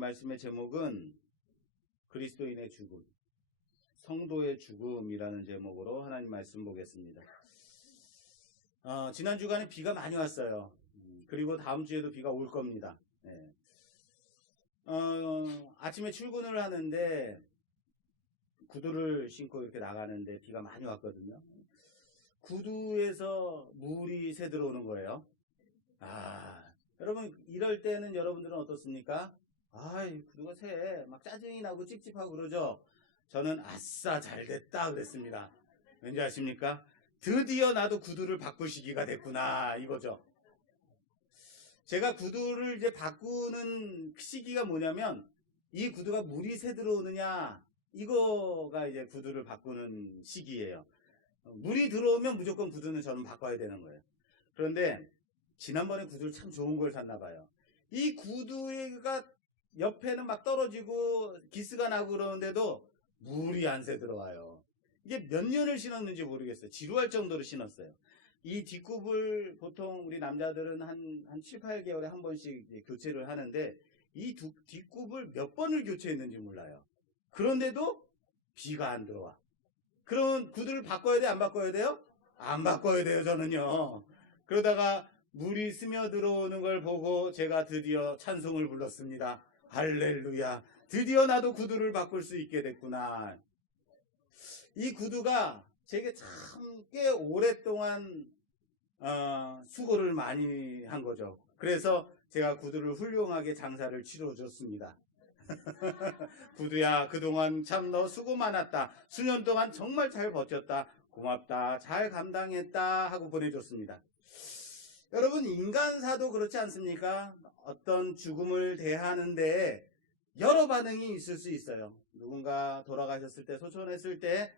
말씀의 제목은 그리스도인의 죽음, 성도의 죽음이라는 제목으로 하나님 말씀 보겠습니다. 지난 주간에 비가 많이 왔어요. 그리고 다음 주에도 비가 올 겁니다. 네. 아침에 출근을 하는데 구두를 신고 이렇게 나가는데 비가 많이 왔거든요. 구두에서 물이 새 들어오는 거예요. 여러분 이럴 때는 여러분들은 어떻습니까? 구두가 새 막 짜증이 나고 찝찝하고 그러죠. 저는 아싸 잘됐다 그랬습니다. 왠지 아십니까? 드디어 나도 구두를 바꿀 시기가 됐구나 이거죠. 제가 구두를 이제 바꾸는 시기가 뭐냐면 이 구두가 물이 새 들어오느냐 이거가 이제 구두를 바꾸는 시기예요. 물이 들어오면 무조건 구두는 저는 바꿔야 되는 거예요. 그런데 지난번에 구두를 참 좋은 걸 샀나 봐요. 이 구두가 옆에는 막 떨어지고 기스가 나고 그러는데도 물이 안 새 들어와요. 이게 몇 년을 신었는지 모르겠어요. 지루할 정도로 신었어요. 이 뒷굽을 보통 우리 남자들은 한 7, 8개월에 한 번씩 교체를 하는데 이 뒷굽을 몇 번을 교체했는지 몰라요. 그런데도 비가 안 들어와. 그럼 구두를 바꿔야 돼? 안 바꿔야 돼요? 안 바꿔야 돼요, 저는요. 그러다가 물이 스며들어오는 걸 보고 제가 드디어 찬송을 불렀습니다. 할렐루야. 드디어 나도 구두를 바꿀 수 있게 됐구나. 이 구두가 제게 참 꽤 오랫동안 수고를 많이 한 거죠. 그래서 제가 구두를 훌륭하게 장사를 치러줬습니다. 구두야 그동안 참 너 수고 많았다. 수년 동안 정말 잘 버텼다. 고맙다. 잘 감당했다 하고 보내줬습니다. 여러분 인간사도 그렇지 않습니까? 어떤 죽음을 대하는데 여러 반응이 있을 수 있어요. 누군가 돌아가셨을 때 소천했을 때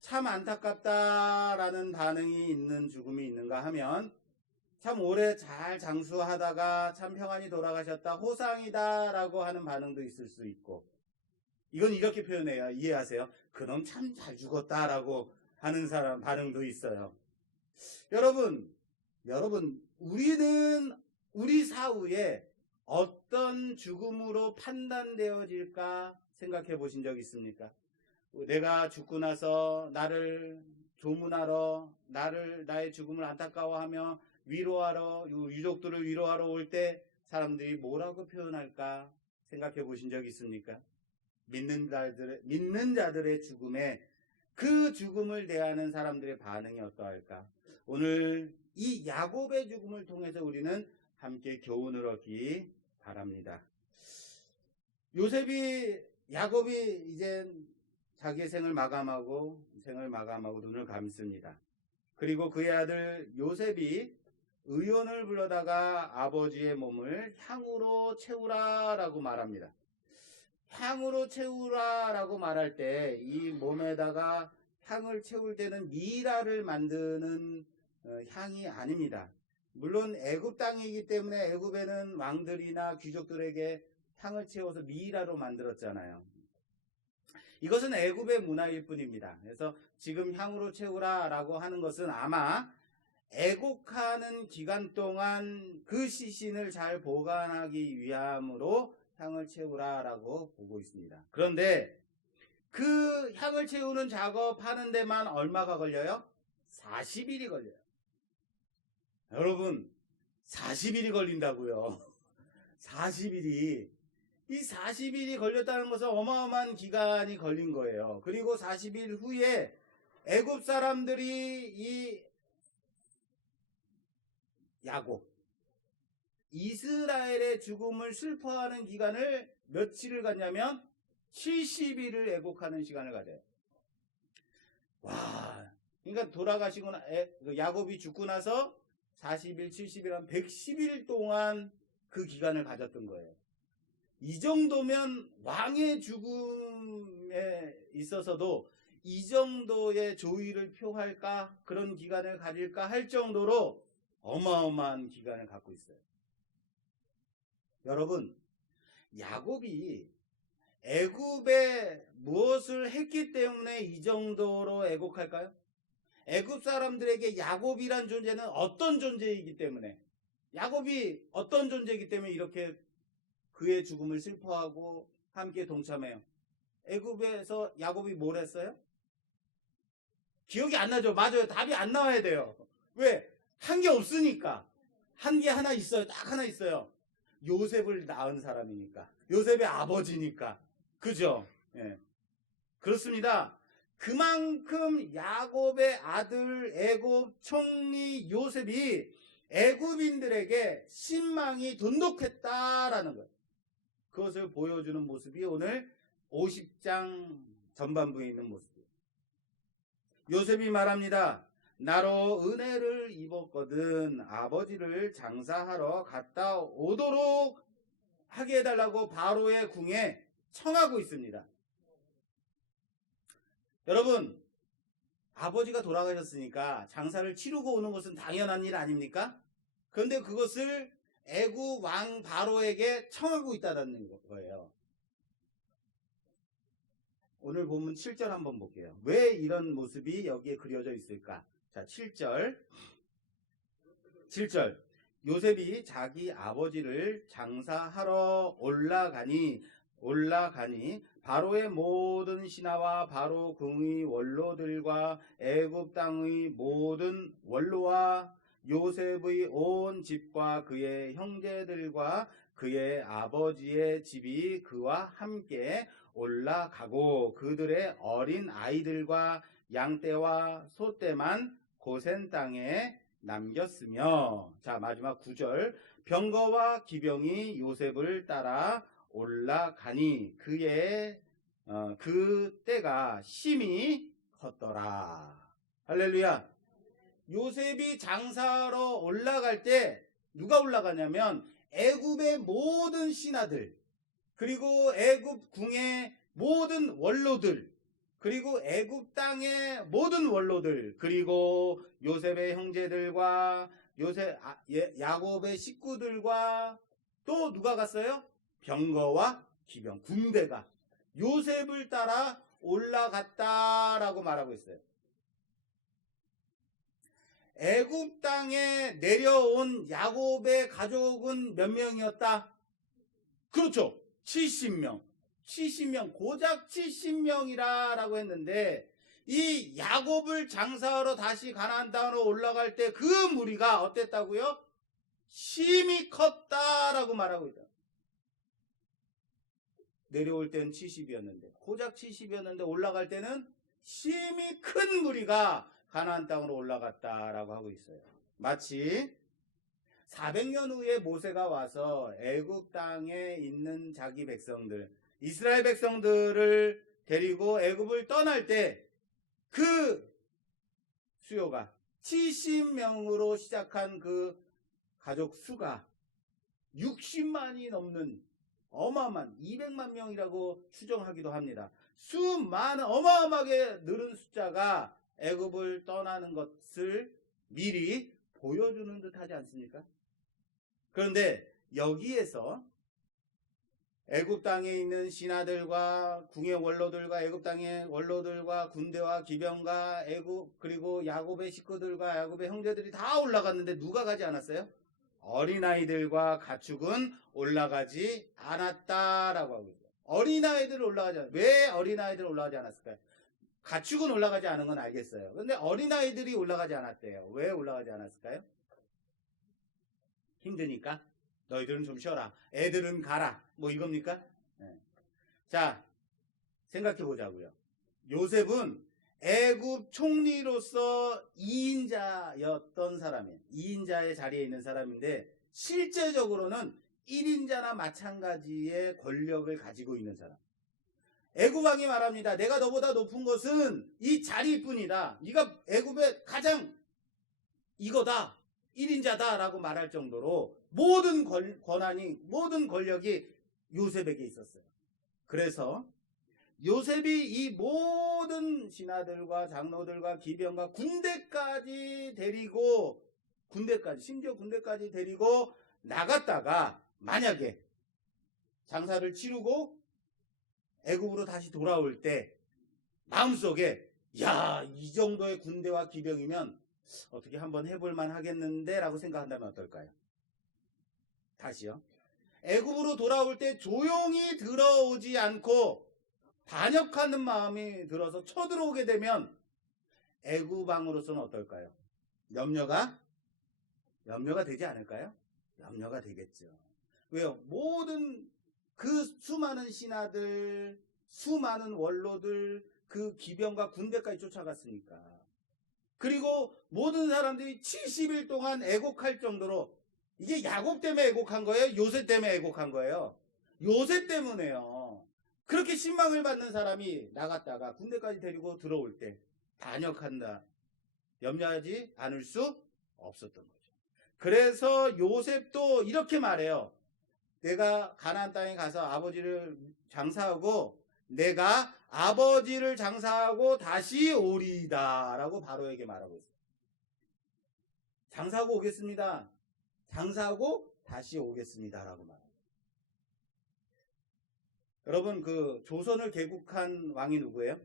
참 안타깝다라는 반응이 있는 죽음이 있는가 하면 참 오래 잘 장수하다가 참 평안히 돌아가셨다 호상이다 라고 하는 반응도 있을 수 있고 이건 이렇게 표현해요. 이해하세요? 그놈 참 잘 죽었다 라고 하는 사람 반응도 있어요. 여러분 우리는 우리 사후에 어떤 죽음으로 판단되어질까 생각해 보신 적 있습니까? 내가 죽고 나서 나를 조문하러 나의 죽음을 안타까워하며 위로하러 유족들을 위로하러 올 때 사람들이 뭐라고 표현할까 생각해 보신 적 있습니까? 믿는 자들의 죽음에 그 죽음을 대하는 사람들의 반응이 어떠할까? 오늘 이 야곱의 죽음을 통해서 우리는 함께 교훈을 얻기 바랍니다. 야곱이 이제 자기의 생을 마감하고 눈을 감습니다. 그리고 그의 아들 요셉이 의원을 불러다가 아버지의 몸을 향으로 채우라라고 말합니다. 향으로 채우라라고 말할 때 이 몸에다가 향을 채울 때는 미라를 만드는 향이 아닙니다. 물론 애굽 땅이기 때문에 애굽에는 왕들이나 귀족들에게 향을 채워서 미라로 만들었잖아요. 이것은 애굽의 문화일 뿐입니다. 그래서 지금 향으로 채우라라고 하는 것은 아마 애곡하는 기간 동안 그 시신을 잘 보관하기 위함으로 향을 채우라라고 보고 있습니다. 그런데 그 향을 채우는 작업하는 데만 얼마가 걸려요? 40일이 걸려요. 여러분 40일이 걸린다고요. 40일이 이 40일이 걸렸다는 것은 어마어마한 기간이 걸린 거예요. 그리고 40일 후에 애굽 사람들이 이 야곱 이스라엘의 죽음을 슬퍼하는 기간을 며칠을 갖냐면 70일을 애곡하는 시간을 가져요. 그러니까 돌아가시고 야곱이 죽고 나서 40일, 70일, 한 110일 동안 그 기간을 가졌던 거예요. 이 정도면 왕의 죽음에 있어서도 이 정도의 조의를 표할까? 그런 기간을 가질까? 할 정도로 어마어마한 기간을 갖고 있어요. 여러분, 야곱이 애굽에 무엇을 했기 때문에 이 정도로 애곡할까요? 애굽 사람들에게 야곱이란 존재는 어떤 존재이기 때문에 야곱이 어떤 존재이기 때문에 이렇게 그의 죽음을 슬퍼하고 함께 동참해요. 애굽에서 야곱이 뭘 했어요? 기억이 안 나죠? 맞아요. 답이 안 나와야 돼요. 왜? 한 게 없으니까. 한 게 하나 있어요. 딱 하나 있어요. 요셉을 낳은 사람이니까. 요셉의 아버지니까. 그죠? 예. 그렇습니다. 그만큼 야곱의 아들 애굽 총리 요셉이 애굽인들에게 신망이 돈독했다라는 거예요. 그것을 보여주는 모습이 오늘 50장 전반부에 있는 모습이에요. 요셉이 말합니다. 나로 은혜를 입었거든 아버지를 장사하러 갔다 오도록 하게 해달라고 바로의 궁에 청하고 있습니다. 여러분, 아버지가 돌아가셨으니까 장사를 치르고 오는 것은 당연한 일 아닙니까? 그런데 그것을 애굽 왕 바로에게 청하고 있다는 거예요. 오늘 본문 7절 한번 볼게요. 왜 이런 모습이 여기에 그려져 있을까? 자, 7절. 요셉이 자기 아버지를 장사하러 올라가니 바로의 모든 신하와 바로 궁의 원로들과 애굽 땅의 모든 원로와 요셉의 온 집과 그의 형제들과 그의 아버지의 집이 그와 함께 올라가고 그들의 어린 아이들과 양떼와 소떼만 고센 땅에 남겼으며, 자, 마지막 9절. 병거와 기병이 요셉을 따라 올라가니 그 때가 심히 컸더라. 할렐루야. 요셉이 장사하러 올라갈 때 누가 올라가냐면 애굽의 모든 신하들, 그리고 애굽 궁의 모든 원로들, 그리고 애굽 땅의 모든 원로들, 그리고 요셉의 형제들과 야곱의 식구들과 또 누가 갔어요? 병거와 기병, 군대가 요셉을 따라 올라갔다라고 말하고 있어요. 애굽 땅에 내려온 야곱의 가족은 몇 명이었다? 그렇죠. 70명. 고작 70명이라고 했는데, 이 야곱을 장사하러 다시 가나안 땅으로 올라갈 때 그 무리가 어땠다고요? 심히 컸다라고 말하고 있다. 내려올 때는 70이었는데, 고작 70이었는데 올라갈 때는 심히 큰 무리가 가나안 땅으로 올라갔다라고 하고 있어요. 마치 400년 후에 모세가 와서 애굽 땅에 있는 자기 백성들, 이스라엘 백성들을 데리고 애굽을 떠날 때 그 수요가 70명으로 시작한 그 가족 수가 60만이 넘는 어마어마한 200만 명이라고 추정하기도 합니다. 수많은 어마어마하게 늘은 숫자가 애굽을 떠나는 것을 미리 보여주는 듯 하지 않습니까? 그런데 여기에서 애굽 땅에 있는 신하들과 궁의 원로들과 애굽 땅의 원로들과 군대와 기병과 애굽 그리고 야곱의 식구들과 야곱의 형제들이 다 올라갔는데 누가 가지 않았어요? 어린아이들과 가축은 올라가지 않았다라고 하고 있어요. 어린아이들 올라가지 않았어요. 왜 어린아이들 올라가지 않았을까요? 가축은 올라가지 않은 건 알겠어요. 그런데 어린아이들이 올라가지 않았대요. 왜 올라가지 않았을까요? 힘드니까? 너희들은 좀 쉬어라. 애들은 가라. 뭐 이겁니까? 네. 자, 생각해 보자고요. 요셉은 애굽 총리로서 2인자였던 사람이에요. 2인자의 자리에 있는 사람인데 실제적으로는 1인자나 마찬가지의 권력을 가지고 있는 사람. 애굽 왕이 말합니다. 내가 너보다 높은 것은 이 자리뿐이다. 네가 애굽의 가장 이거다. 1인자다라고 말할 정도로 모든 권한이, 모든 권력이 요셉에게 있었어요. 그래서 요셉이 이 모든 신하들과 장로들과 기병과 군대까지 데리고, 심지어 군대까지 데리고 나갔다가 만약에 장사를 치르고 애굽으로 다시 돌아올 때 마음속에 야, 이 정도의 군대와 기병이면 어떻게 한번 해볼만 하겠는데 라고 생각한다면 어떨까요? 다시요. 애굽으로 돌아올 때 조용히 들어오지 않고 반역하는 마음이 들어서 쳐들어오게 되면 애굽 왕으로서는 어떨까요? 염려가 되지 않을까요? 염려가 되겠죠. 왜요? 모든 그 수많은 신하들, 수많은 원로들, 그 기병과 군대까지 쫓아갔으니까. 그리고 모든 사람들이 70일 동안 애곡할 정도로, 이게 야곱 때문에 애곡한 거예요? 요셉 때문에 애곡한 거예요? 요셉 때문에요. 그렇게 신망을 받는 사람이 나갔다가 군대까지 데리고 들어올 때 반역한다. 염려하지 않을 수 없었던 거죠. 그래서 요셉도 이렇게 말해요. 내가 가나안 땅에 가서 아버지를 장사하고 내가 아버지를 장사하고 다시 오리이다 라고 바로에게 말하고 있어요. 장사하고 오겠습니다. 장사하고 다시 오겠습니다 라고 말합니다. 여러분, 그 조선을 개국한 왕이 누구예요?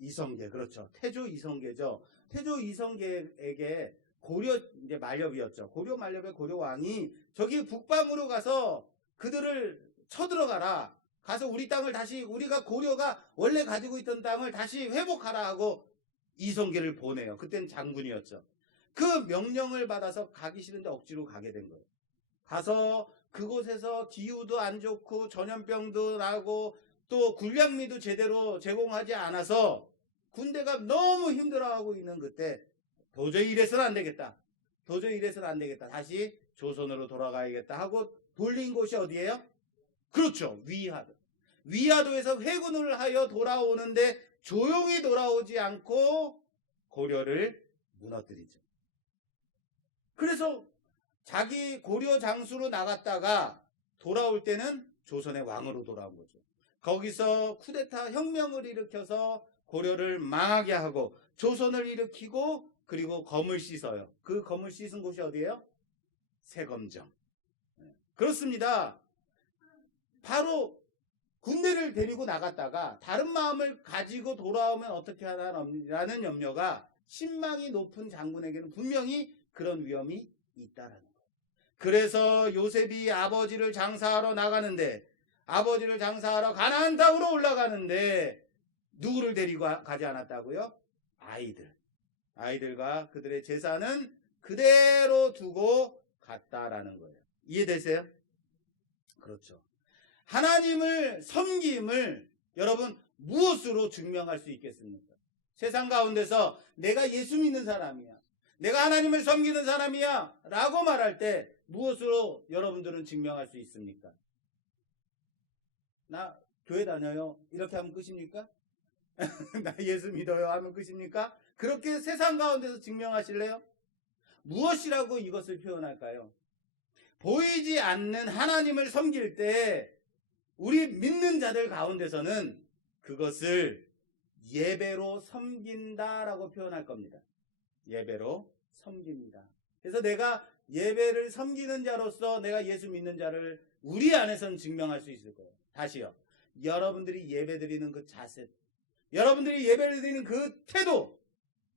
이성계. 그렇죠. 태조 이성계죠. 태조 이성계에게 고려 이제 만렵이었죠. 고려 만렵의 고려 왕이 저기 북방으로 가서 그들을 쳐들어가라. 가서 우리 땅을 다시, 우리가 고려가 원래 가지고 있던 땅을 다시 회복하라 하고 이성계를 보내요. 그때는 장군이었죠. 그 명령을 받아서 가기 싫은데 억지로 가게 된 거예요. 가서 그곳에서 기후도 안 좋고 전염병도 나고 또 군량미도 제대로 제공하지 않아서 군대가 너무 힘들어하고 있는 그때 도저히 이래서는 안 되겠다. 도저히 이래서는 안 되겠다. 다시 조선으로 돌아가야겠다 하고 돌린 곳이 어디예요? 그렇죠. 위하도. 위하도에서 회군을 하여 돌아오는데 조용히 돌아오지 않고 고려를 무너뜨리죠. 그래서 자기 고려 장수로 나갔다가 돌아올 때는 조선의 왕으로 돌아온 거죠. 거기서 쿠데타 혁명을 일으켜서 고려를 망하게 하고 조선을 일으키고 그리고 검을 씻어요. 그 검을 씻은 곳이 어디예요? 세검정. 그렇습니다. 바로 군대를 데리고 나갔다가 다른 마음을 가지고 돌아오면 어떻게 하나라는 염려가 신망이 높은 장군에게는 분명히 그런 위험이 있다라는 거예요. 그래서 요셉이 아버지를 장사하러 나가는데, 아버지를 장사하러 가나안 땅으로 올라가는데 누구를 데리고 가지 않았다고요? 아이들과 그들의 재산은 그대로 두고 갔다라는 거예요. 이해되세요? 그렇죠. 하나님을 섬김을 여러분 무엇으로 증명할 수 있겠습니까? 세상 가운데서 내가 예수 믿는 사람이야, 내가 하나님을 섬기는 사람이야 라고 말할 때 무엇으로 여러분들은 증명할 수 있습니까? 나 교회 다녀요 이렇게 하면 끝입니까? 나 예수 믿어요 하면 끝입니까? 그렇게 세상 가운데서 증명하실래요? 무엇이라고 이것을 표현할까요? 보이지 않는 하나님을 섬길 때 우리 믿는 자들 가운데서는 그것을 예배로 섬긴다라고 표현할 겁니다. 예배로 섬깁니다. 그래서 내가 예배를 섬기는 자로서 내가 예수 믿는 자를 우리 안에서는 증명할 수 있을 거예요. 다시요. 여러분들이 예배 드리는 그 자세, 여러분들이 예배를 드리는 그 태도,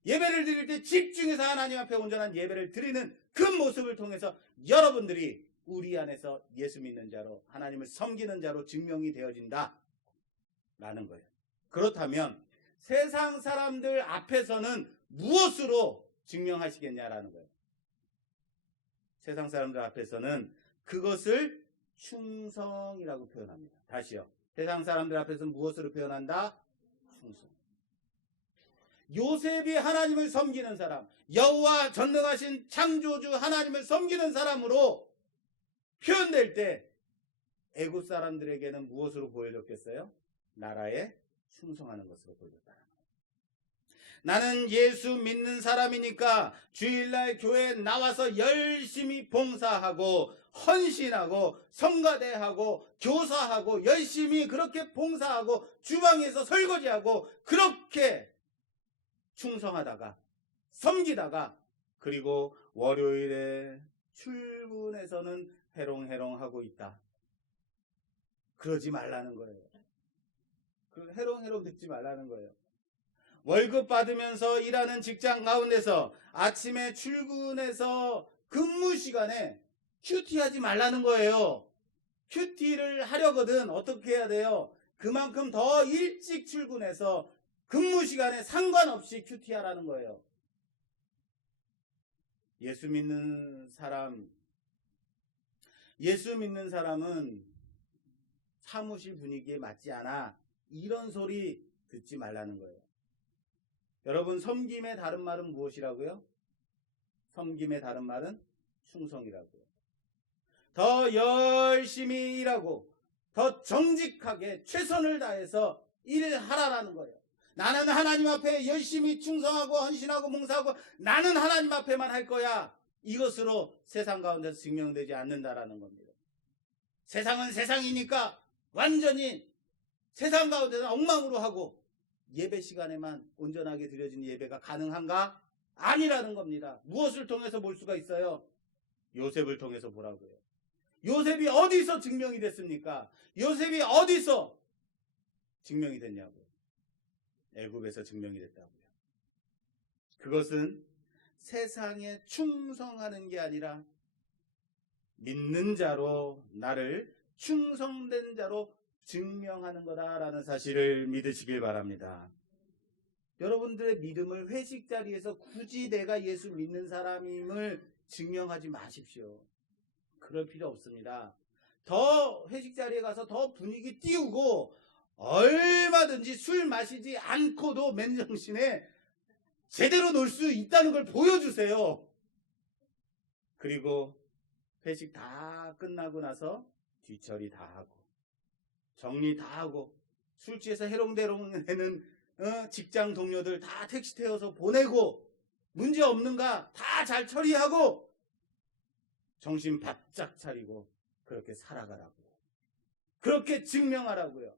예배를 드릴 때 집중해서 하나님 앞에 온전한 예배를 드리는 그 모습을 통해서 여러분들이 우리 안에서 예수 믿는 자로, 하나님을 섬기는 자로 증명이 되어진다 라는 거예요. 그렇다면 세상 사람들 앞에서는 무엇으로 증명하시겠냐라는 거예요. 세상 사람들 앞에서는 그것을 충성이라고 표현합니다. 다시요. 세상 사람들 앞에서는 무엇으로 표현한다? 충성. 요셉이 하나님을 섬기는 사람, 여호와 전능하신 창조주 하나님을 섬기는 사람으로 표현될 때 애굽 사람들에게는 무엇으로 보여줬겠어요? 나라에 충성하는 것으로 보여줬다. 나는 예수 믿는 사람이니까 주일날 교회에 나와서 열심히 봉사하고 헌신하고 성가대하고 교사하고 열심히 그렇게 봉사하고 주방에서 설거지하고 그렇게 충성하다가 섬기다가 그리고 월요일에 출근해서는 해롱해롱하고 있다. 그러지 말라는 거예요. 해롱해롱 듣지 말라는 거예요. 월급 받으면서 일하는 직장 가운데서 아침에 출근해서 근무 시간에 큐티하지 말라는 거예요. 큐티를 하려거든 어떻게 해야 돼요? 그만큼 더 일찍 출근해서 근무 시간에 상관없이 큐티하라는 거예요. 예수 믿는 사람은 사무실 분위기에 맞지 않아. 이런 소리 듣지 말라는 거예요. 여러분, 섬김의 다른 말은 무엇이라고요? 섬김의 다른 말은 충성이라고요. 더 열심히 일하고 더 정직하게 최선을 다해서 일하라라는 거예요. 나는 하나님 앞에 열심히 충성하고 헌신하고 봉사하고 나는 하나님 앞에만 할 거야. 이것으로 세상 가운데서 증명되지 않는다라는 겁니다. 세상은 세상이니까 완전히 세상 가운데서 엉망으로 하고 예배 시간에만 온전하게 드려진 예배가 가능한가? 아니라는 겁니다. 무엇을 통해서 볼 수가 있어요? 요셉을 통해서 보라고요. 요셉이 어디서 증명이 됐습니까? 요셉이 어디서 증명이 됐냐고요. 애굽에서 증명이 됐다고요. 그것은 세상에 충성하는 게 아니라 믿는 자로 나를 충성된 자로 증명하는 거다라는 사실을 믿으시길 바랍니다. 여러분들의 믿음을 회식 자리에서 굳이 내가 예수 믿는 사람임을 증명하지 마십시오. 그럴 필요 없습니다. 더 회식 자리에 가서 더 분위기 띄우고 얼마든지 술 마시지 않고도 맨정신에 제대로 놀 수 있다는 걸 보여주세요. 그리고 회식 다 끝나고 나서 뒤처리 다 하고 정리 다 하고 술 취해서 해롱대롱하는 직장 동료들 다 택시 태워서 보내고 문제 없는가 다 잘 처리하고 정신 바짝 차리고 그렇게 살아가라고요. 그렇게 증명하라고요.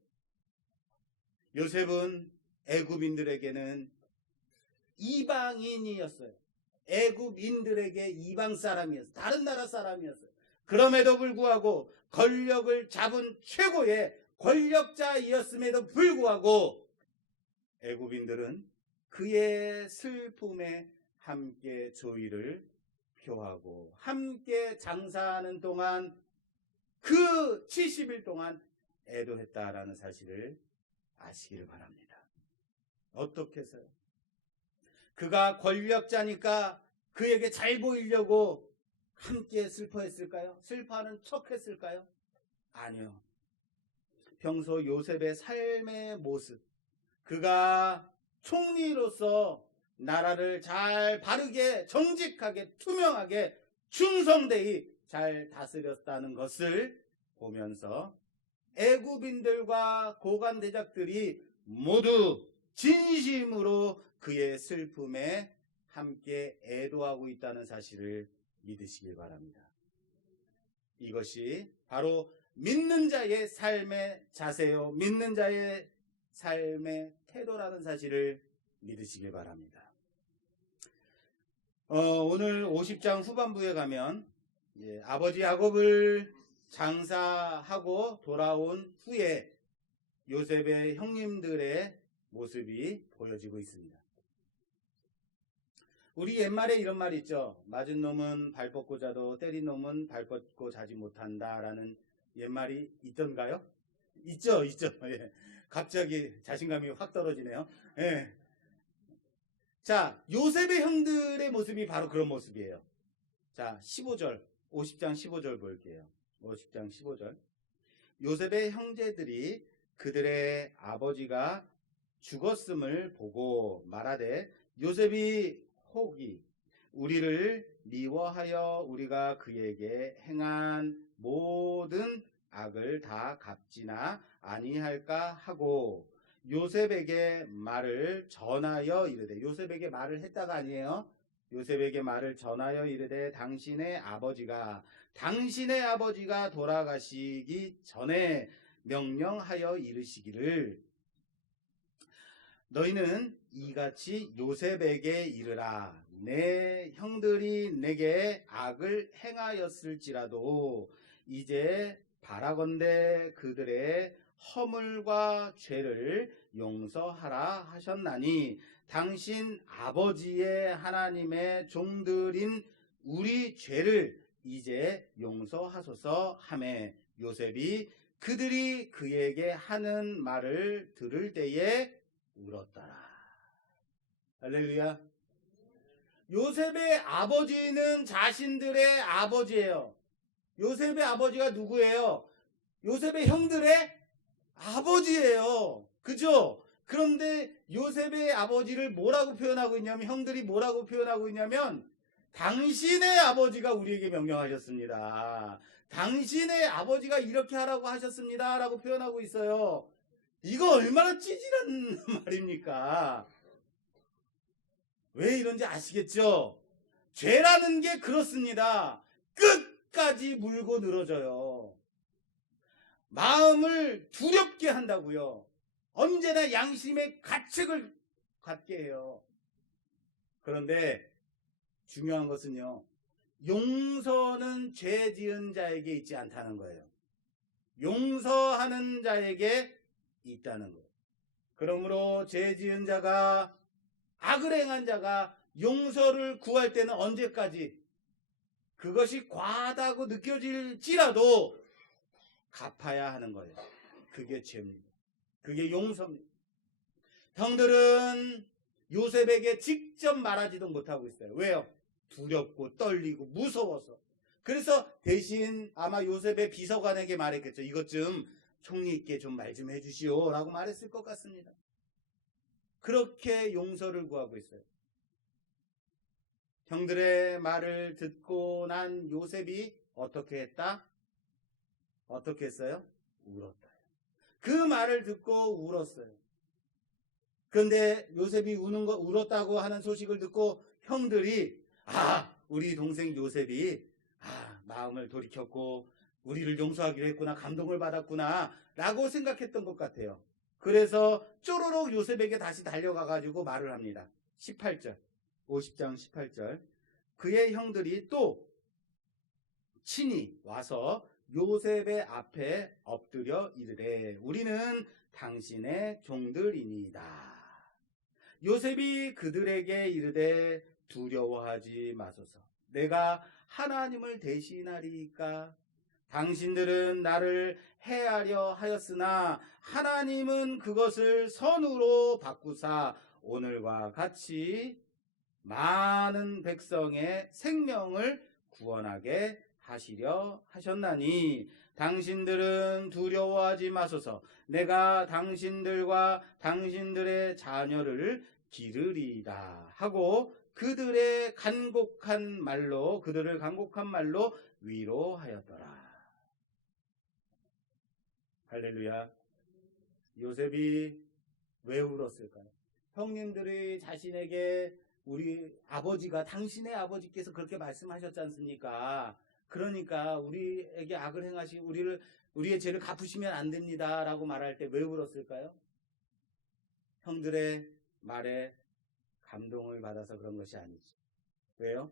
요셉은 애굽인들에게는 이방인이었어요. 애굽인들에게 이방 사람이었어요. 다른 나라 사람이었어요. 그럼에도 불구하고 권력을 잡은 최고의 권력자이었음에도 불구하고 애굽인들은 그의 슬픔에 함께 조의를 표하고 함께 장사하는 동안 그 70일 동안 애도했다라는 사실을 아시기를 바랍니다. 어떻게 해서요? 그가 권력자니까 그에게 잘 보이려고 함께 슬퍼했을까요? 슬퍼하는 척 했을까요? 아니요. 평소 요셉의 삶의 모습, 그가 총리로서 나라를 잘 바르게 정직하게 투명하게 충성되이 잘 다스렸다는 것을 보면서 애굽인들과 고관 대작들이 모두 진심으로 그의 슬픔에 함께 애도하고 있다는 사실을 믿으시길 바랍니다. 이것이 바로 믿는 자의 삶의 자세요. 믿는 자의 삶의 태도라는 사실을 믿으시길 바랍니다. 오늘 50장 후반부에 가면 아버지 야곱을 장사하고 돌아온 후에 요셉의 형님들의 모습이 보여지고 있습니다. 우리 옛말에 이런 말 있죠. 맞은 놈은 발 뻗고 자도 때린 놈은 발 뻗고 자지 못한다 라는 옛말이 있던가요? 있죠. 예. 갑자기 자신감이 확 떨어지네요. 예. 자, 요셉의 형들의 모습이 바로 그런 모습이에요. 자, 15절, 50장 15절 볼게요. 50장 15절. 요셉의 형제들이 그들의 아버지가 죽었음을 보고 말하되 요셉이 혹이 우리를 미워하여 우리가 그에게 행한 모든 악을 다 갚지나 아니할까 하고 요셉에게 말을 전하여 이르되, 요셉에게 말을 했다가 아니에요. 요셉에게 말을 전하여 이르되 당신의 아버지가 돌아가시기 전에 명령하여 이르시기를 너희는 이같이 요셉에게 이르라. 내 형들이 내게 악을 행하였을지라도 이제 바라건대 그들의 허물과 죄를 용서하라 하셨나니 당신 아버지의 하나님의 종들인 우리 죄를 이제 용서하소서 하매 요셉이 그들이 그에게 하는 말을 들을 때에 울었더라. 할렐루야. 요셉의 아버지는 자신들의 아버지예요. 요셉의 아버지가 누구예요? 요셉의 형들의 아버지예요. 그죠? 그런데 요셉의 아버지를 뭐라고 표현하고 있냐면, 형들이 뭐라고 표현하고 있냐면, 당신의 아버지가 우리에게 명령하셨습니다. 당신의 아버지가 이렇게 하라고 하셨습니다. 라고 표현하고 있어요. 이거 얼마나 찌질한 말입니까? 왜 이런지 아시겠죠? 죄라는 게 그렇습니다. 끝까지 물고 늘어져요. 마음을 두렵게 한다고요. 언제나 양심의 가책을 갖게 해요. 그런데 중요한 것은요, 용서는 죄 지은 자에게 있지 않다는 거예요. 용서하는 자에게 있다는 거예요. 그러므로 죄 지은 자가, 악을 행한 자가 용서를 구할 때는 언제까지? 그것이 과하다고 느껴질지라도 갚아야 하는 거예요. 그게 죄입니다. 그게 용서입니다. 형들은 요셉에게 직접 말하지도 못하고 있어요. 왜요? 두렵고 떨리고 무서워서. 그래서 대신 아마 요셉의 비서관에게 말했겠죠. 이것 좀 총리 있게 좀 말 좀 해주시오 라고 말했을 것 같습니다. 그렇게 용서를 구하고 있어요. 형들의 말을 듣고 난 요셉이 어떻게 했다? 어떻게 했어요? 울었다. 그 말을 듣고 울었어요. 그런데 요셉이 울었다고 하는 소식을 듣고 형들이, 우리 동생 요셉이 마음을 돌이켰고 우리를 용서하기로 했구나, 감동을 받았구나 라고 생각했던 것 같아요. 그래서 쪼로록 요셉에게 다시 달려가가지고 말을 합니다. 18절, 50장 18절. 그의 형들이 또 친히 와서 요셉의 앞에 엎드려 이르되 우리는 당신의 종들이니이다. 요셉이 그들에게 이르되 두려워하지 마소서. 내가 하나님을 대신하리이까. 당신들은 나를 해하려 하였으나 하나님은 그것을 선으로 바꾸사 오늘과 같이 많은 백성의 생명을 구원하게 하시려 하셨나니 당신들은 두려워하지 마소서. 내가 당신들과 당신들의 자녀를 기르리이다 하고 그들을 간곡한 말로 위로하였더라. 할렐루야. 요셉이 왜 울었을까요? 형님들이 자신에게 우리 아버지가, 당신의 아버지께서 그렇게 말씀하셨지 않습니까? 그러니까 우리에게 악을 행하시고 우리의 죄를 갚으시면 안 됩니다 라고 말할 때 왜 울었을까요? 형들의 말에 감동을 받아서 그런 것이 아니지. 왜요?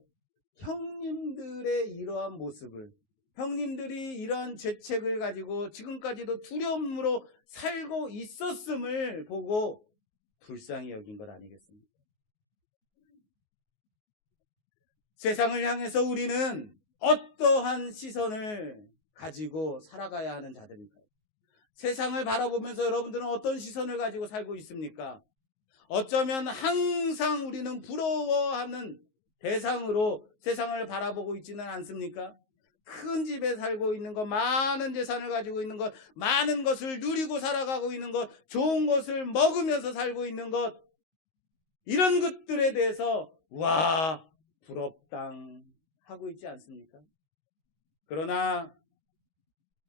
형님들의 이러한 모습을, 형님들이 이러한 죄책을 가지고 지금까지도 두려움으로 살고 있었음을 보고 불쌍히 여긴 것 아니겠습니까? 세상을 향해서 우리는 어떠한 시선을 가지고 살아가야 하는 자들일까요? 세상을 바라보면서 여러분들은 어떤 시선을 가지고 살고 있습니까? 어쩌면 항상 우리는 부러워하는 대상으로 세상을 바라보고 있지는 않습니까? 큰 집에 살고 있는 것, 많은 재산을 가지고 있는 것, 많은 것을 누리고 살아가고 있는 것, 좋은 것을 먹으면서 살고 있는 것, 이런 것들에 대해서 와, 부럽당 하고 있지 않습니까? 그러나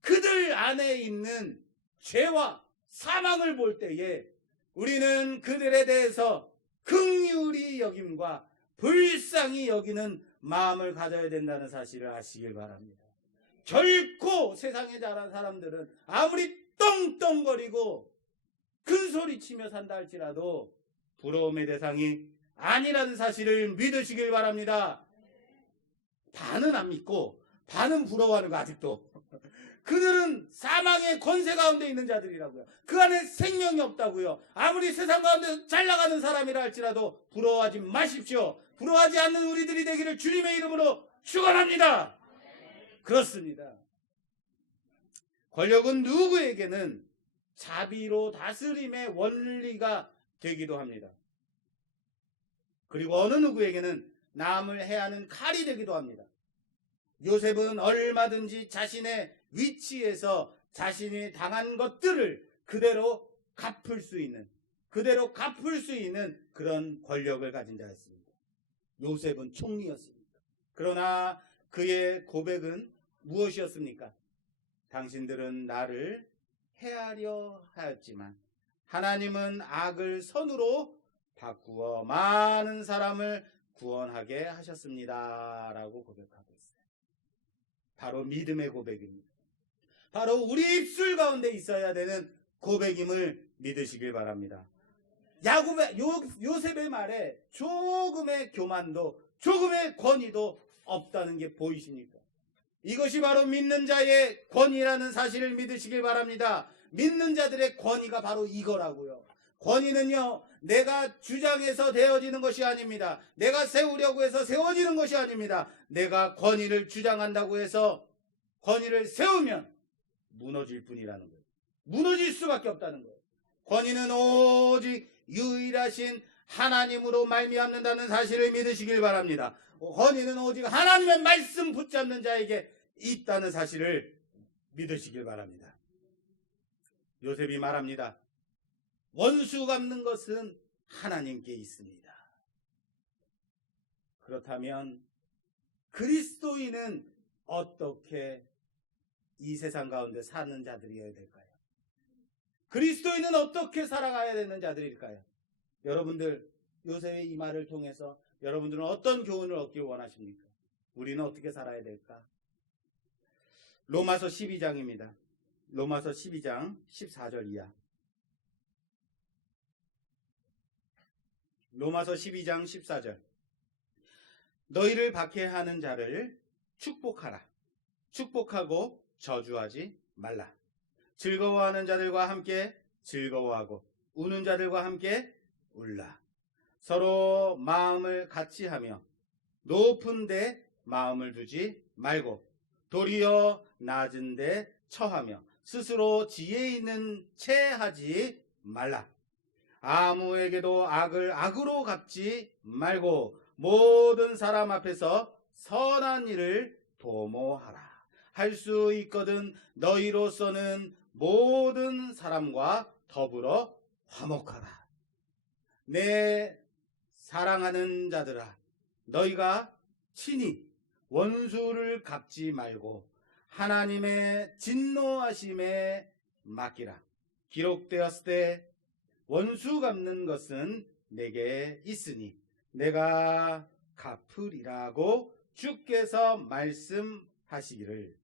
그들 안에 있는 죄와 사망을 볼 때에 우리는 그들에 대해서 긍휼히 여김과 불쌍히 여기는 마음을 가져야 된다는 사실을 아시길 바랍니다. 결코 세상에 자란 사람들은 아무리 떵떵거리고 큰소리치며 산다 할지라도 부러움의 대상이 아니라는 사실을 믿으시길 바랍니다. 반은 안 믿고 반은 부러워하는 거 아직도. 그들은 사망의 권세 가운데 있는 자들이라고요. 그 안에 생명이 없다고요. 아무리 세상 가운데 잘 나가는 사람이라 할지라도 부러워하지 마십시오. 부러워하지 않는 우리들이 되기를 주님의 이름으로 축원합니다. 그렇습니다. 권력은 누구에게는 자비로 다스림의 원리가 되기도 합니다. 그리고 어느 누구에게는 남을 해하는 칼이 되기도 합니다. 요셉은 얼마든지 자신의 위치에서 자신이 당한 것들을 그대로 갚을 수 있는 그런 권력을 가진 자였습니다. 요셉은 총리였습니다. 그러나 그의 고백은 무엇이었습니까? 당신들은 나를 해하려 하였지만 하나님은 악을 선으로 바꾸어 많은 사람을 구원하게 하셨습니다. 라고 고백하고 있어요. 바로 믿음의 고백입니다. 바로 우리 입술 가운데 있어야 되는 고백임을 믿으시길 바랍니다. 요셉의 말에 조금의 교만도 조금의 권위도 없다는 게 보이십니까? 이것이 바로 믿는 자의 권위라는 사실을 믿으시길 바랍니다. 믿는 자들의 권위가 바로 이거라고요. 권위는요, 내가 주장해서 되어지는 것이 아닙니다. 내가 세우려고 해서 세워지는 것이 아닙니다. 내가 권위를 주장한다고 해서 권위를 세우면 무너질 뿐이라는 거예요. 무너질 수밖에 없다는 거예요. 권위는 오직 유일하신 하나님으로 말미암는다는 사실을 믿으시길 바랍니다. 권위는 오직 하나님의 말씀 붙잡는 자에게 있다는 사실을 믿으시길 바랍니다. 요셉이 말합니다. 원수 갚는 것은 하나님께 있습니다. 그렇다면 그리스도인은 어떻게 이 세상 가운데 사는 자들이어야 될까요? 그리스도인은 어떻게 살아가야 되는 자들일까요? 여러분들, 요셉의 이 말을 통해서 여러분들은 어떤 교훈을 얻길 원하십니까? 우리는 어떻게 살아야 될까? 로마서 12장입니다. 로마서 12장 14절 이하. 로마서 12장 14절. 너희를 박해하는 자를 축복하라. 축복하고 저주하지 말라. 즐거워하는 자들과 함께 즐거워하고 우는 자들과 함께 울라. 서로 마음을 같이 하며 높은 데 마음을 두지 말고 도리어 낮은 데 처하며 스스로 지혜 있는 채 하지 말라. 아무에게도 악을 악으로 갚지 말고 모든 사람 앞에서 선한 일을 도모하라. 할 수 있거든 너희로서는 모든 사람과 더불어 화목하라. 내 사랑하는 자들아, 너희가 친히 원수를 갚지 말고 하나님의 진노하심에 맡기라. 기록되었을 때 원수 갚는 것은 내게 있으니 내가 갚으리라고 주께서 말씀하시기를.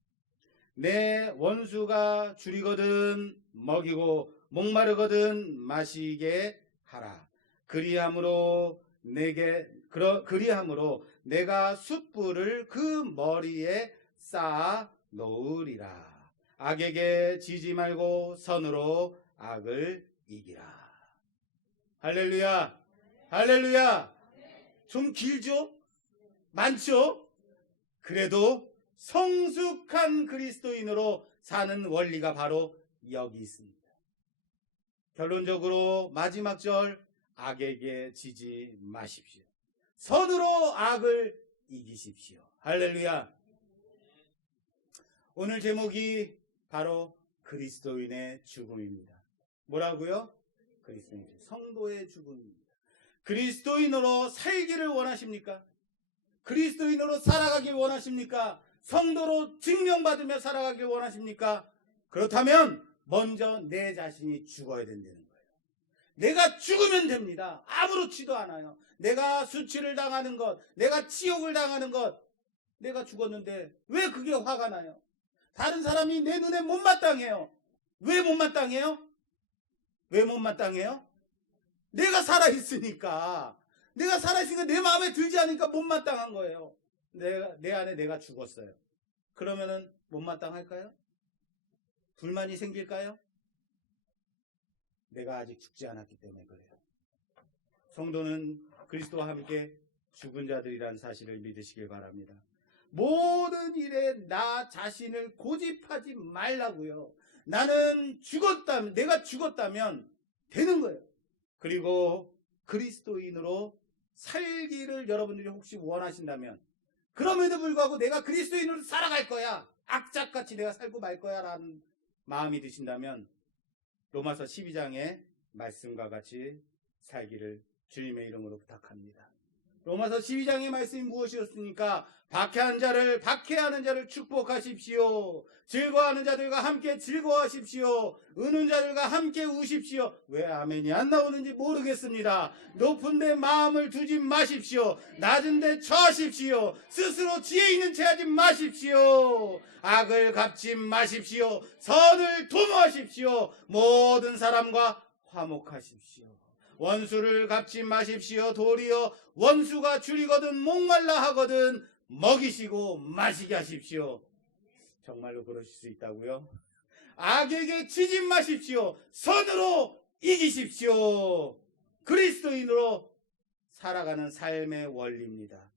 내 원수가 줄이거든 먹이고 목마르거든 마시게 하라. 그리함으로 내가 숯불을 그 머리에 쌓아 놓으리라. 악에게 지지 말고 선으로 악을 이기라. 할렐루야, 할렐루야. 좀 길죠? 많죠? 그래도 성숙한 그리스도인으로 사는 원리가 바로 여기 있습니다. 결론적으로 마지막 절, 악에게 지지 마십시오. 선으로 악을 이기십시오. 할렐루야. 오늘 제목이 바로 그리스도인의 죽음입니다. 뭐라고요? 그리스도인, 성도의 죽음입니다. 그리스도인으로 살기를 원하십니까? 그리스도인으로 살아가길 원하십니까? 성도로 증명받으며 살아가길 원하십니까? 그렇다면 먼저 내 자신이 죽어야 된다는 거예요. 내가 죽으면 됩니다. 아무렇지도 않아요. 내가 수치를 당하는 것, 내가 치욕을 당하는 것, 내가 죽었는데 왜 그게 화가 나요? 다른 사람이 내 눈에 못마땅해요. 왜 못마땅해요? 왜 못마땅해요? 내가 살아있으니까. 내가 살아있으니까 내 마음에 들지 않으니까 못마땅한 거예요. 내 안에 내가 죽었어요. 그러면은 못마땅할까요? 불만이 생길까요? 내가 아직 죽지 않았기 때문에 그래요. 성도는 그리스도와 함께 죽은 자들이라는 사실을 믿으시길 바랍니다. 모든 일에 나 자신을 고집하지 말라고요. 나는 죽었다면, 내가 죽었다면 되는 거예요. 그리고 그리스도인으로 살기를 여러분들이 혹시 원하신다면, 그럼에도 불구하고 내가 그리스도인으로 살아갈 거야, 악착같이 내가 살고 말 거야 라는 마음이 드신다면 로마서 12장의 말씀과 같이 살기를 주님의 이름으로 부탁합니다. 로마서 12장의 말씀이 무엇이었습니까? 박해하는 자를 축복하십시오. 즐거워하는 자들과 함께 즐거워하십시오. 우는 자들과 함께 우십시오. 왜 아멘이 안 나오는지 모르겠습니다. 높은 데 마음을 두지 마십시오. 낮은 데 처하십시오. 스스로 지혜 있는 채 하지 마십시오. 악을 갚지 마십시오. 선을 도모하십시오. 모든 사람과 화목하십시오. 원수를 갚지 마십시오. 도리어 원수가 줄이거든 목말라 하거든 먹이시고 마시게 하십시오. 정말로 그러실 수 있다고요? 악에게 지지 마십시오. 선으로 이기십시오. 그리스도인으로 살아가는 삶의 원리입니다.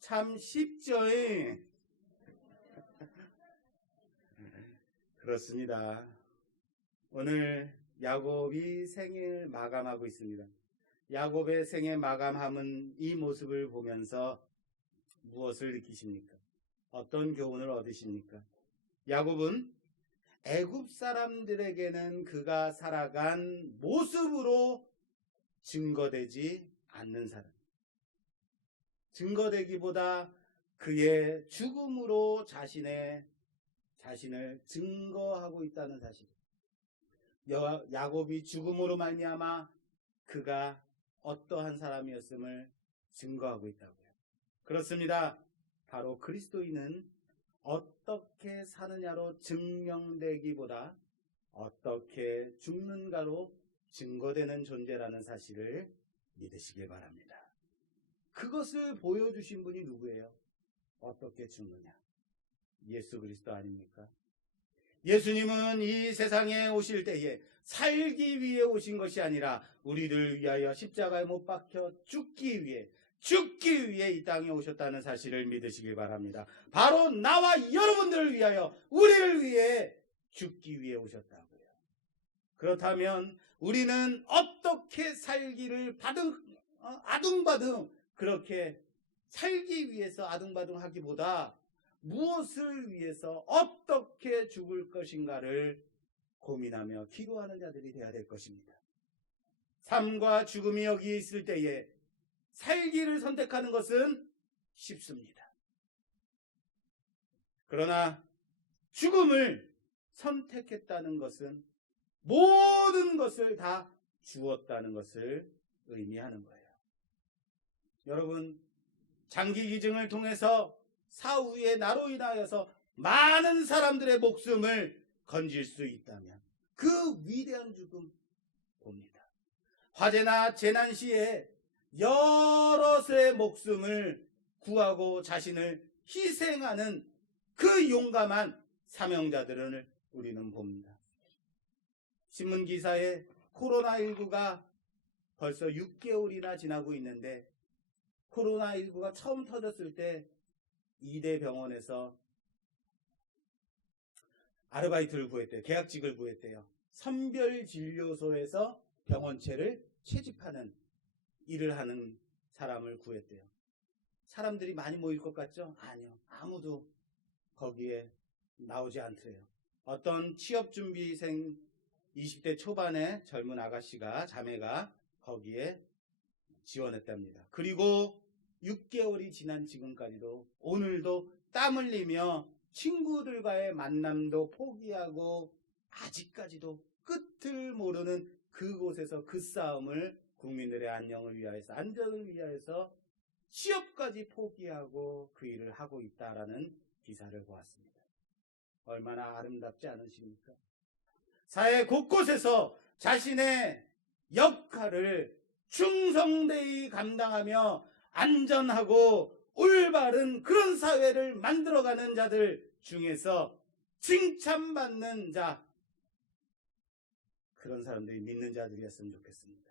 참 쉽죠? 그렇습니다. 오늘 야곱이 생을 마감하고 있습니다. 야곱의 생애 마감함은 이 모습을 보면서 무엇을 느끼십니까? 어떤 교훈을 얻으십니까? 야곱은 애굽 사람들에게는 그가 살아간 모습으로 증거되지 않는 사람, 증거되기보다 그의 죽음으로 자신을 증거하고 있다는 사실. 야곱이 죽음으로 말미암아 그가 어떠한 사람이었음을 증거하고 있다고요. 그렇습니다. 바로 그리스도인은 어떻게 사느냐로 증명되기보다 어떻게 죽는가로 증거되는 존재라는 사실을 믿으시길 바랍니다. 그것을 보여주신 분이 누구예요? 어떻게 죽느냐? 예수 그리스도 아닙니까? 예수님은 이 세상에 오실 때에 살기 위해 오신 것이 아니라 우리를 위하여 십자가에 못 박혀 죽기 위해 이 땅에 오셨다는 사실을 믿으시길 바랍니다. 바로 나와 여러분들을 위하여, 우리를 위해 죽기 위해 오셨다고요. 그렇다면 우리는 어떻게 살기를 아둥바둥 그렇게 살기 위해서 아둥바둥 하기보다 무엇을 위해서 어떻게 죽을 것인가를 고민하며 기도하는 자들이 되어야 될 것입니다. 삶과 죽음이 여기 있을 때에 살기를 선택하는 것은 쉽습니다. 그러나 죽음을 선택했다는 것은 모든 것을 다 주었다는 것을 의미하는 거예요. 여러분, 장기 기증을 통해서 사후에 나로 인하여서 많은 사람들의 목숨을 건질 수 있다면 그 위대한 죽음 봅니다. 화재나 재난 시에 여럿의 목숨을 구하고 자신을 희생하는 그 용감한 사명자들을 우리는 봅니다. 신문기사에 코로나19가 벌써 6개월이나 지나고 있는데, 코로나19가 처음 터졌을 때 2대 병원에서 아르바이트를 구했대요. 계약직을 구했대요. 선별진료소에서 병원체를 채집하는 일을 하는 사람을 구했대요. 사람들이 많이 모일 것 같죠? 아니요. 아무도 거기에 나오지 않더래요. 어떤 취업준비생 20대 초반의 젊은 아가씨가, 자매가 거기에 지원했답니다. 그리고 6개월이 지난 지금까지도 오늘도 땀 흘리며 친구들과의 만남도 포기하고 아직까지도 끝을 모르는 그곳에서 그 싸움을, 국민들의 안녕을 위하여서, 안전을 위하여서 취업까지 포기하고 그 일을 하고 있다라는 기사를 보았습니다. 얼마나 아름답지 않으십니까? 사회 곳곳에서 자신의 역할을 충성되이 감당하며 안전하고 올바른 그런 사회를 만들어가는 자들 중에서 칭찬받는 자, 그런 사람들이 믿는 자들이었으면 좋겠습니다.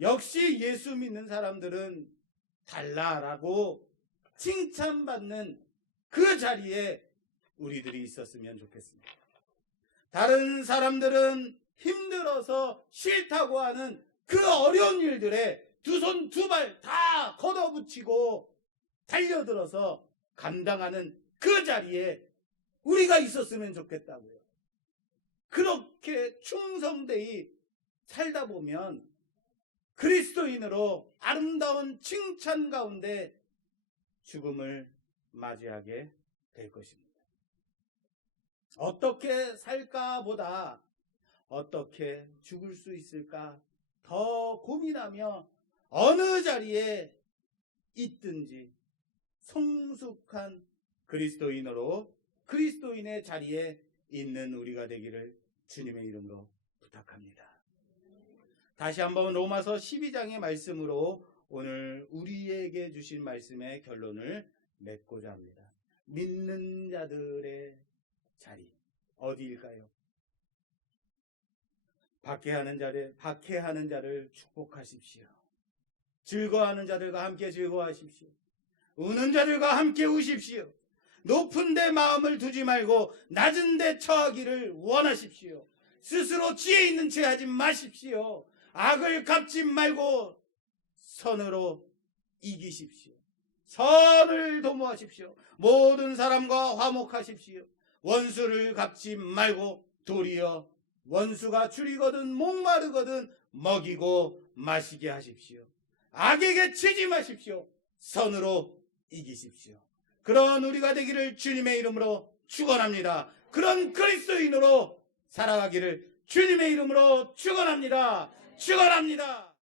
역시 예수 믿는 사람들은 달라라고 칭찬받는 그 자리에 우리들이 있었으면 좋겠습니다. 다른 사람들은 힘들어서 싫다고 하는 그 어려운 일들에 두 손 두 발 다 걷어붙이고 달려들어서 감당하는 그 자리에 우리가 있었으면 좋겠다고요. 그렇게 충성되이 살다 보면 그리스도인으로 아름다운 칭찬 가운데 죽음을 맞이하게 될 것입니다. 어떻게 살까 보다 어떻게 죽을 수 있을까 더 고민하며 어느 자리에 있든지 성숙한 그리스도인으로 그리스도인의 자리에 있는 우리가 되기를 주님의 이름으로 부탁합니다. 다시 한번 로마서 12장의 말씀으로 오늘 우리에게 주신 말씀의 결론을 맺고자 합니다. 믿는 자들의 자리 어디일까요? 박해하는 자를 축복하십시오. 즐거워하는 자들과 함께 즐거워하십시오. 우는 자들과 함께 우십시오. 높은 데 마음을 두지 말고 낮은 데 처하기를 원하십시오. 스스로 지혜 있는 채 하지 마십시오. 악을 갚지 말고 선으로 이기십시오. 선을 도모하십시오. 모든 사람과 화목하십시오. 원수를 갚지 말고 도리어 원수가 줄이거든 목마르거든 먹이고 마시게 하십시오. 악에게 치지 마십시오. 선으로 이기십시오. 그런 우리가 되기를 주님의 이름으로 축원합니다. 그런 그리스도인으로 살아가기를 주님의 이름으로 축원합니다. 축원합니다.